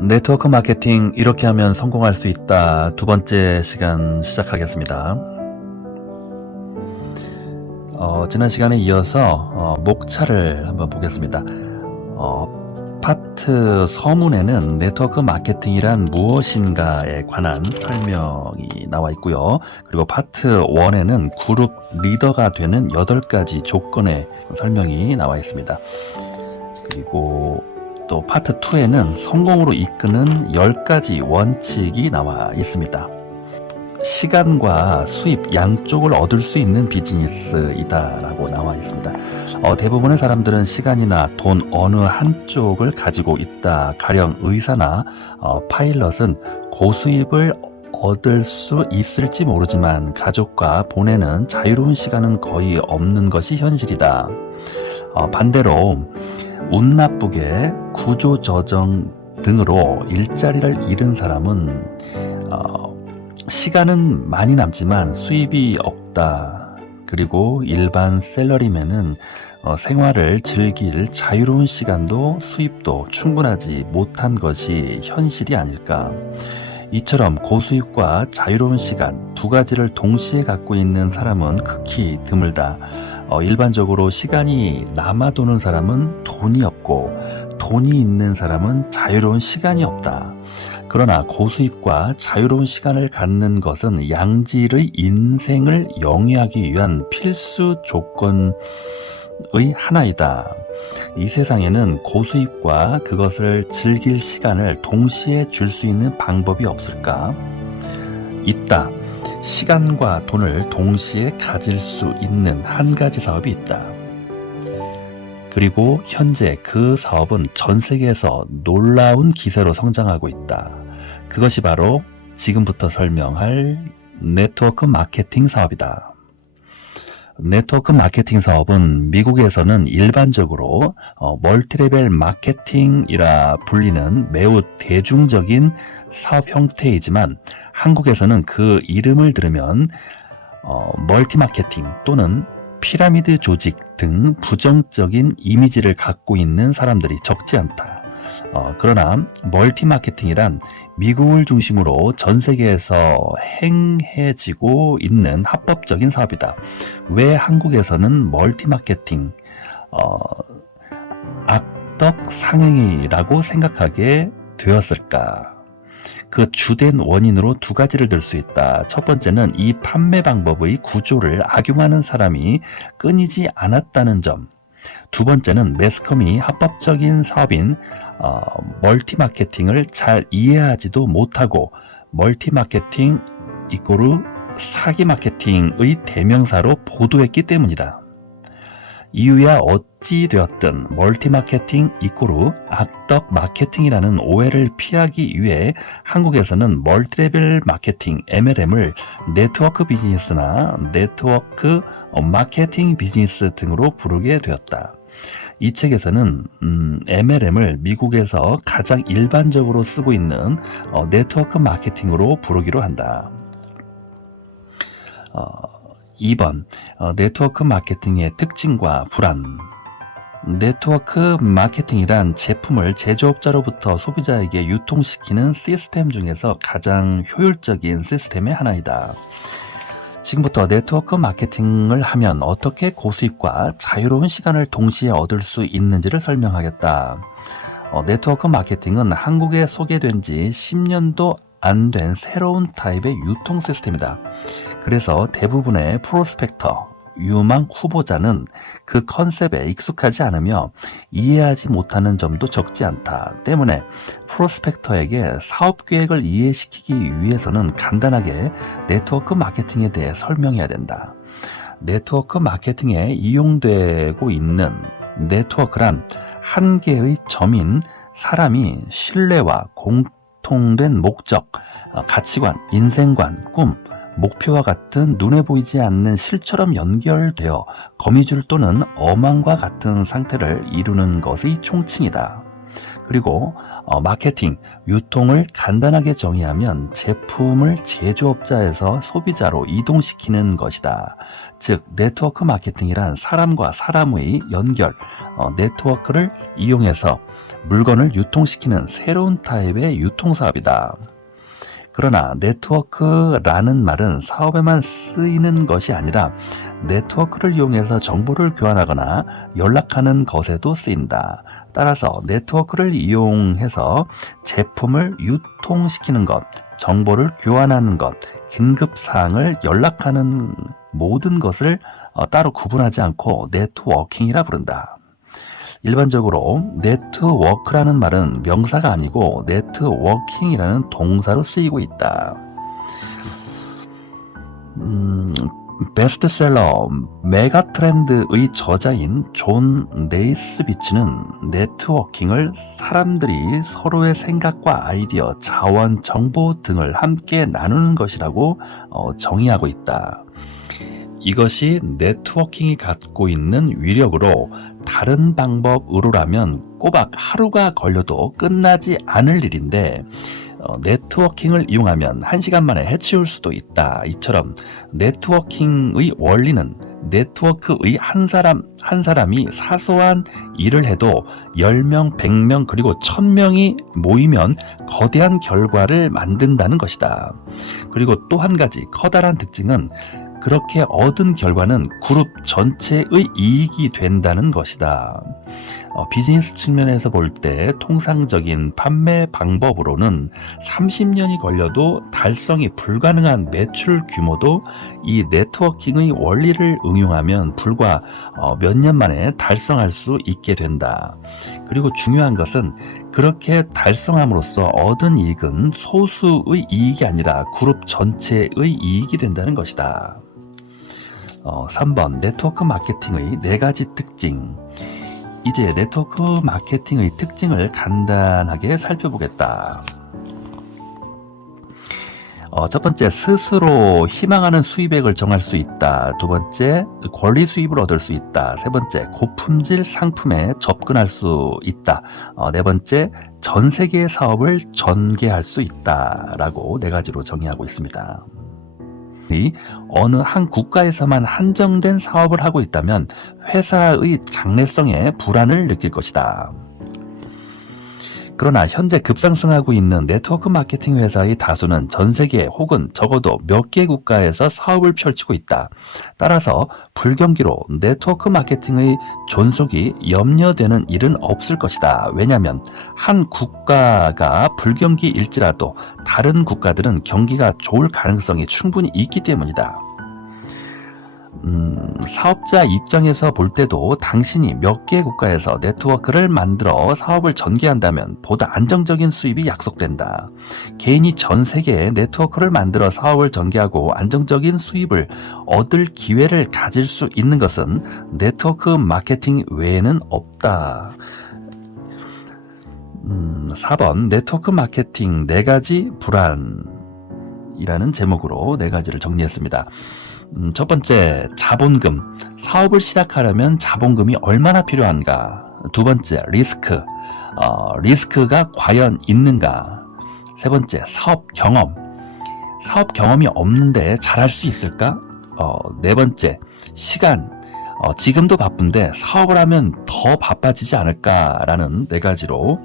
네트워크 마케팅 이렇게 하면 성공할 수 있다. 두 번째 시간 시작하겠습니다. 지난 시간에 이어서 목차를 한번 보겠습니다. 파트 서문에는 네트워크 마케팅이란 무엇인가에 관한 설명이 나와 있고요. 그리고 파트 1에는 그룹 리더가 되는 8가지 조건의 설명이 나와 있습니다. 그리고 또 파트 2에는 성공으로 이끄는 10가지 원칙이 나와 있습니다. 시간과 수입 양쪽을 얻을 수 있는 비즈니스이다 라고 나와 있습니다. 대부분의 사람들은 시간이나 돈 어느 한쪽을 가지고 있다. 가령 의사나 파일럿은 고수입을 얻을 수 있을지 모르지만 가족과 보내는 자유로운 시간은 거의 없는 것이 현실이다. 반대로 운 나쁘게 구조조정 등으로 일자리를 잃은 사람은 시간은 많이 남지만 수입이 없다. 그리고 일반 샐러리맨은 생활을 즐길 자유로운 시간도 수입도 충분하지 못한 것이 현실이 아닐까. 이처럼 고수입과 자유로운 시간 두 가지를 동시에 갖고 있는 사람은 극히 드물다. 일반적으로 시간이 남아도는 사람은 돈이 없고 돈이 있는 사람은 자유로운 시간이 없다. 그러나 고수입과 자유로운 시간을 갖는 것은 양질의 인생을 영위하기 위한 필수 조건의 하나이다. 이 세상에는 고수입과 그것을 즐길 시간을 동시에 줄 수 있는 방법이 없을까? 있다. 시간과 돈을 동시에 가질 수 있는 한 가지 사업이 있다. 그리고 현재 그 사업은 전 세계에서 놀라운 기세로 성장하고 있다. 그것이 바로 지금부터 설명할 네트워크 마케팅 사업이다. 네트워크 마케팅 사업은 미국에서는 일반적으로 멀티레벨 마케팅이라 불리는 매우 대중적인 사업 형태이지만 한국에서는 그 이름을 들으면 멀티 마케팅 또는 피라미드 조직 등 부정적인 이미지를 갖고 있는 사람들이 적지 않다. 그러나 멀티 마케팅이란 미국을 중심으로 전 세계에서 행해지고 있는 합법적인 사업이다. 왜 한국에서는 멀티 마케팅, 악덕 상행이라고 생각하게 되었을까? 그 주된 원인으로 두 가지를 들 수 있다. 첫 번째는 이 판매 방법의 구조를 악용하는 사람이 끊이지 않았다는 점. 두 번째는 매스컴이 합법적인 사업인 멀티 마케팅을 잘 이해하지도 못하고 멀티 마케팅 이꼬르 사기 마케팅의 대명사로 보도했기 때문이다. 이유야 어찌 되었든 멀티 마케팅 이꼬르 악덕 마케팅이라는 오해를 피하기 위해 한국에서는 멀티레벨 마케팅 MLM을 네트워크 비즈니스나 네트워크 마케팅 비즈니스 등으로 부르게 되었다. 이 책에서는 MLM을 미국에서 가장 일반적으로 쓰고 있는 네트워크 마케팅으로 부르기로 한다. 2번, 네트워크 마케팅의 특징과 불안. 네트워크 마케팅이란 제품을 제조업자로부터 소비자에게 유통시키는 시스템 중에서 가장 효율적인 시스템의 하나이다. 지금부터 네트워크 마케팅을 하면 어떻게 고수입과 자유로운 시간을 동시에 얻을 수 있는지를 설명하겠다. 네트워크 마케팅은 한국에 소개된 지 10년도 안 된 새로운 타입의 유통 시스템이다. 그래서 대부분의 프로스펙터, 유망 후보자는 그 컨셉에 익숙하지 않으며 이해하지 못하는 점도 적지 않다. 때문에 프로스펙터에게 사업 계획을 이해시키기 위해서는 간단하게 네트워크 마케팅에 대해 설명해야 된다. 네트워크 마케팅에 이용되고 있는 네트워크란 한 개의 점인 사람이 신뢰와 공통된 목적, 가치관, 인생관, 꿈, 목표와 같은 눈에 보이지 않는 실처럼 연결되어 거미줄 또는 어망과 같은 상태를 이루는 것의 총칭이다. 그리고 마케팅, 유통을 간단하게 정의하면 제품을 제조업자에서 소비자로 이동시키는 것이다. 즉 네트워크 마케팅이란 사람과 사람의 연결, 네트워크를 이용해서 물건을 유통시키는 새로운 타입의 유통사업이다. 그러나 네트워크라는 말은 사업에만 쓰이는 것이 아니라 네트워크를 이용해서 정보를 교환하거나 연락하는 것에도 쓰인다. 따라서 네트워크를 이용해서 제품을 유통시키는 것, 정보를 교환하는 것, 긴급사항을 연락하는 모든 것을 따로 구분하지 않고 네트워킹이라 부른다. 일반적으로 네트워크라는 말은 명사가 아니고 네트워킹이라는 동사로 쓰이고 있다. 베스트셀러 메가트렌드의 저자인 존 네이스비치는 네트워킹을 사람들이 서로의 생각과 아이디어, 자원, 정보 등을 함께 나누는 것이라고 정의하고 있다. 이것이 네트워킹이 갖고 있는 위력으로 다른 방법으로라면 꼬박 하루가 걸려도 끝나지 않을 일인데 네트워킹을 이용하면 1시간 만에 해치울 수도 있다. 이처럼 네트워킹의 원리는 네트워크의 한 사람이 사소한 일을 해도 10명, 100명 그리고 1000명이 모이면 거대한 결과를 만든다는 것이다. 그리고 또 한 가지 커다란 특징은 그렇게 얻은 결과는 그룹 전체의 이익이 된다는 것이다. 비즈니스 측면에서 볼 때 통상적인 판매 방법으로는 30년이 걸려도 달성이 불가능한 매출 규모도 이 네트워킹의 원리를 응용하면 불과 몇 년 만에 달성할 수 있게 된다. 그리고 중요한 것은 그렇게 달성함으로써 얻은 이익은 소수의 이익이 아니라 그룹 전체의 이익이 된다는 것이다. 3번 네트워크 마케팅의 4가지 특징. 이제 네트워크 마케팅의 특징을 간단하게 살펴보겠다. 첫 번째, 스스로 희망하는 수입액을 정할 수 있다. 두 번째, 권리 수입을 얻을 수 있다. 세 번째, 고품질 상품에 접근할 수 있다. 네 번째, 전 세계의 사업을 전개할 수 있다. 라고 4가지로 정의하고 있습니다. 어느 한 국가에서만 한정된 사업을 하고 있다면 회사의 장래성에 불안을 느낄 것이다. 그러나 현재 급상승하고 있는 네트워크 마케팅 회사의 다수는 전 세계 혹은 적어도 몇 개 국가에서 사업을 펼치고 있다. 따라서 불경기로 네트워크 마케팅의 존속이 염려되는 일은 없을 것이다. 왜냐하면 한 국가가 불경기일지라도 다른 국가들은 경기가 좋을 가능성이 충분히 있기 때문이다. 사업자 입장에서 볼 때도 당신이 몇 개 국가에서 네트워크를 만들어 사업을 전개한다면 보다 안정적인 수입이 약속된다. 개인이 전 세계에 네트워크를 만들어 사업을 전개하고 안정적인 수입을 얻을 기회를 가질 수 있는 것은 네트워크 마케팅 외에는 없다. 4번 네트워크 마케팅 4가지 불안이라는 제목으로 4가지를 정리했습니다. 첫 번째, 자본금. 사업을 시작하려면 자본금이 얼마나 필요한가? 두 번째, 리스크. 리스크가 과연 있는가? 세 번째, 사업 경험. 사업 경험이 없는데 잘할 수 있을까? 네 번째, 시간. 지금도 바쁜데 사업을 하면 더 바빠지지 않을까라는 4가지로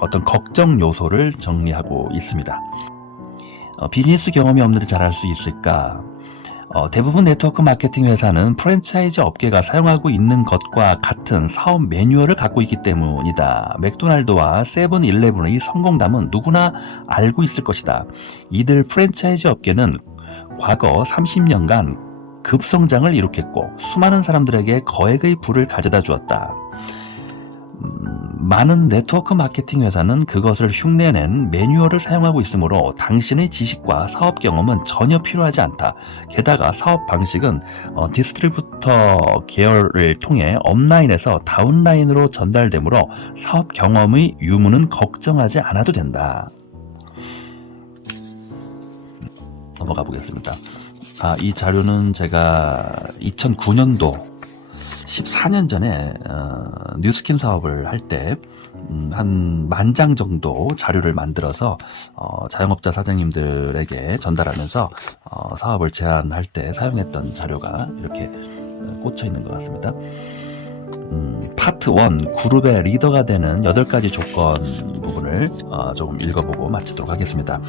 어떤 걱정 요소를 정리하고 있습니다. 비즈니스 경험이 없는데 잘할 수 있을까? 대부분 네트워크 마케팅 회사는 프랜차이즈 업계가 사용하고 있는 것과 같은 사업 매뉴얼을 갖고 있기 때문이다. 맥도날드와 세븐일레븐의 성공담은 누구나 알고 있을 것이다. 이들 프랜차이즈 업계는 과거 30년간 급성장을 이룩했고 수많은 사람들에게 거액의 부를 가져다 주었다. 많은 네트워크 마케팅 회사는 그것을 흉내낸 매뉴얼을 사용하고 있으므로 당신의 지식과 사업 경험은 전혀 필요하지 않다. 게다가 사업 방식은 디스트리뷰터 계열을 통해 업라인에서 다운라인으로 전달되므로 사업 경험의 유무는 걱정하지 않아도 된다. 넘어가 보겠습니다. 이 자료는 제가 2009년도 14년 전에 뉴스킨 사업을 할 때 한 10,000장 정도 자료를 만들어서 자영업자 사장님들에게 전달하면서 사업을 제안할 때 사용했던 자료가 이렇게 꽂혀 있는 것 같습니다. 파트 1 그룹의 리더가 되는 8가지 조건 부분을 조금 읽어보고 마치도록 하겠습니다.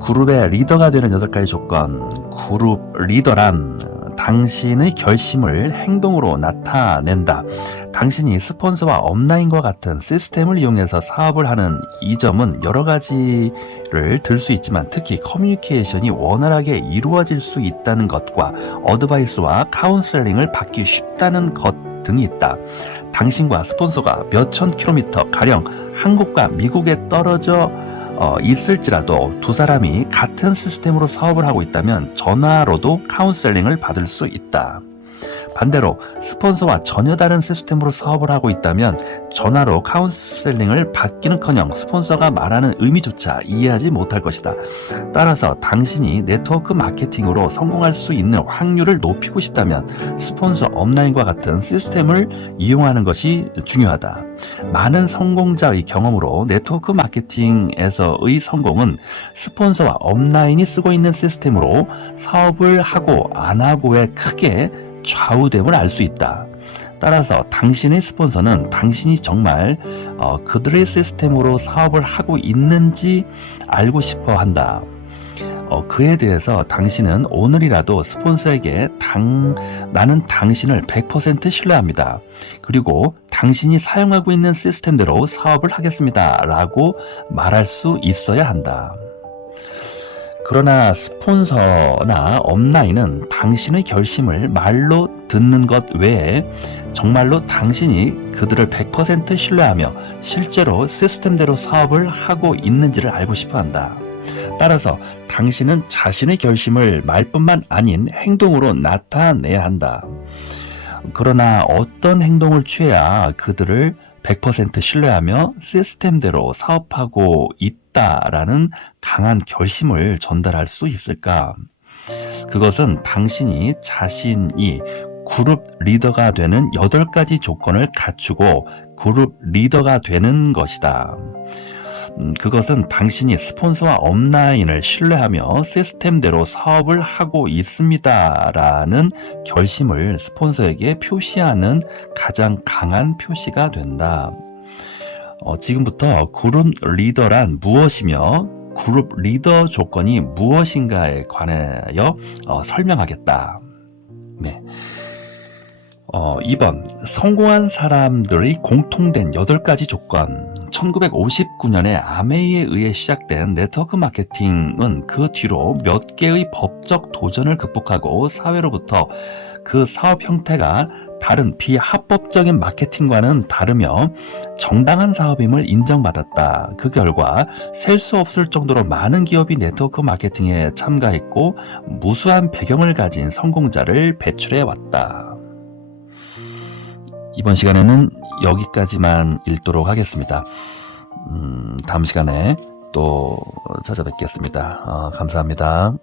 그룹의 리더가 되는 8가지 조건. 그룹 리더란 당신의 결심을 행동으로 나타낸다. 당신이 스폰서와 업라인과 같은 시스템을 이용해서 사업을 하는 이 점은 여러 가지를 들 수 있지만 특히 커뮤니케이션이 원활하게 이루어질 수 있다는 것과 어드바이스와 카운셀링을 받기 쉽다는 것 등이 있다. 당신과 스폰서가 몇천 킬로미터 가령 한국과 미국에 떨어져 있을지라도 두 사람이 같은 시스템으로 사업을 하고 있다면 전화로도 카운셀링을 받을 수 있다. 반대로 스폰서와 전혀 다른 시스템으로 사업을 하고 있다면 전화로 카운셀링을 받기는커녕 스폰서가 말하는 의미조차 이해하지 못할 것이다. 따라서 당신이 네트워크 마케팅으로 성공할 수 있는 확률을 높이고 싶다면 스폰서 업라인과 같은 시스템을 이용하는 것이 중요하다. 많은 성공자의 경험으로 네트워크 마케팅에서의 성공은 스폰서와 업라인이 쓰고 있는 시스템으로 사업을 하고 안 하고에 크게 좌우됨을 알 수 있다. 따라서 당신의 스폰서는 당신이 정말 그들의 시스템으로 사업을 하고 있는지 알고 싶어 한다. 그에 대해서 당신은 오늘이라도 스폰서에게 나는 당신을 100% 신뢰합니다. 그리고 당신이 사용하고 있는 시스템대로 사업을 하겠습니다. 라고 말할 수 있어야 한다. 그러나 스폰서나 업라인은 당신의 결심을 말로 듣는 것 외에 정말로 당신이 그들을 100% 신뢰하며 실제로 시스템대로 사업을 하고 있는지를 알고 싶어 한다. 따라서 당신은 자신의 결심을 말뿐만 아닌 행동으로 나타내야 한다. 그러나 어떤 행동을 취해야 그들을 100% 신뢰하며 시스템대로 사업하고 있다라는 강한 결심을 전달할 수 있을까? 그것은 당신이 자신이 그룹 리더가 되는 8가지 조건을 갖추고 그룹 리더가 되는 것이다. 그것은 당신이 스폰서와 업라인을 신뢰하며 시스템대로 사업을 하고 있습니다라는 결심을 스폰서에게 표시하는 가장 강한 표시가 된다. 지금부터 그룹 리더란 무엇이며 그룹 리더 조건이 무엇인가에 관하여 설명하겠다. 네. 2번 성공한 사람들의 공통된 8가지 조건. 1959년에 아메이에 의해 시작된 네트워크 마케팅은 그 뒤로 몇 개의 법적 도전을 극복하고 사회로부터 그 사업 형태가 다른 비합법적인 마케팅과는 다르며 정당한 사업임을 인정받았다. 그 결과 셀 수 없을 정도로 많은 기업이 네트워크 마케팅에 참가했고 무수한 배경을 가진 성공자를 배출해 왔다. 이번 시간에는 여기까지만 읽도록 하겠습니다. 다음 시간에 또 찾아뵙겠습니다. 감사합니다.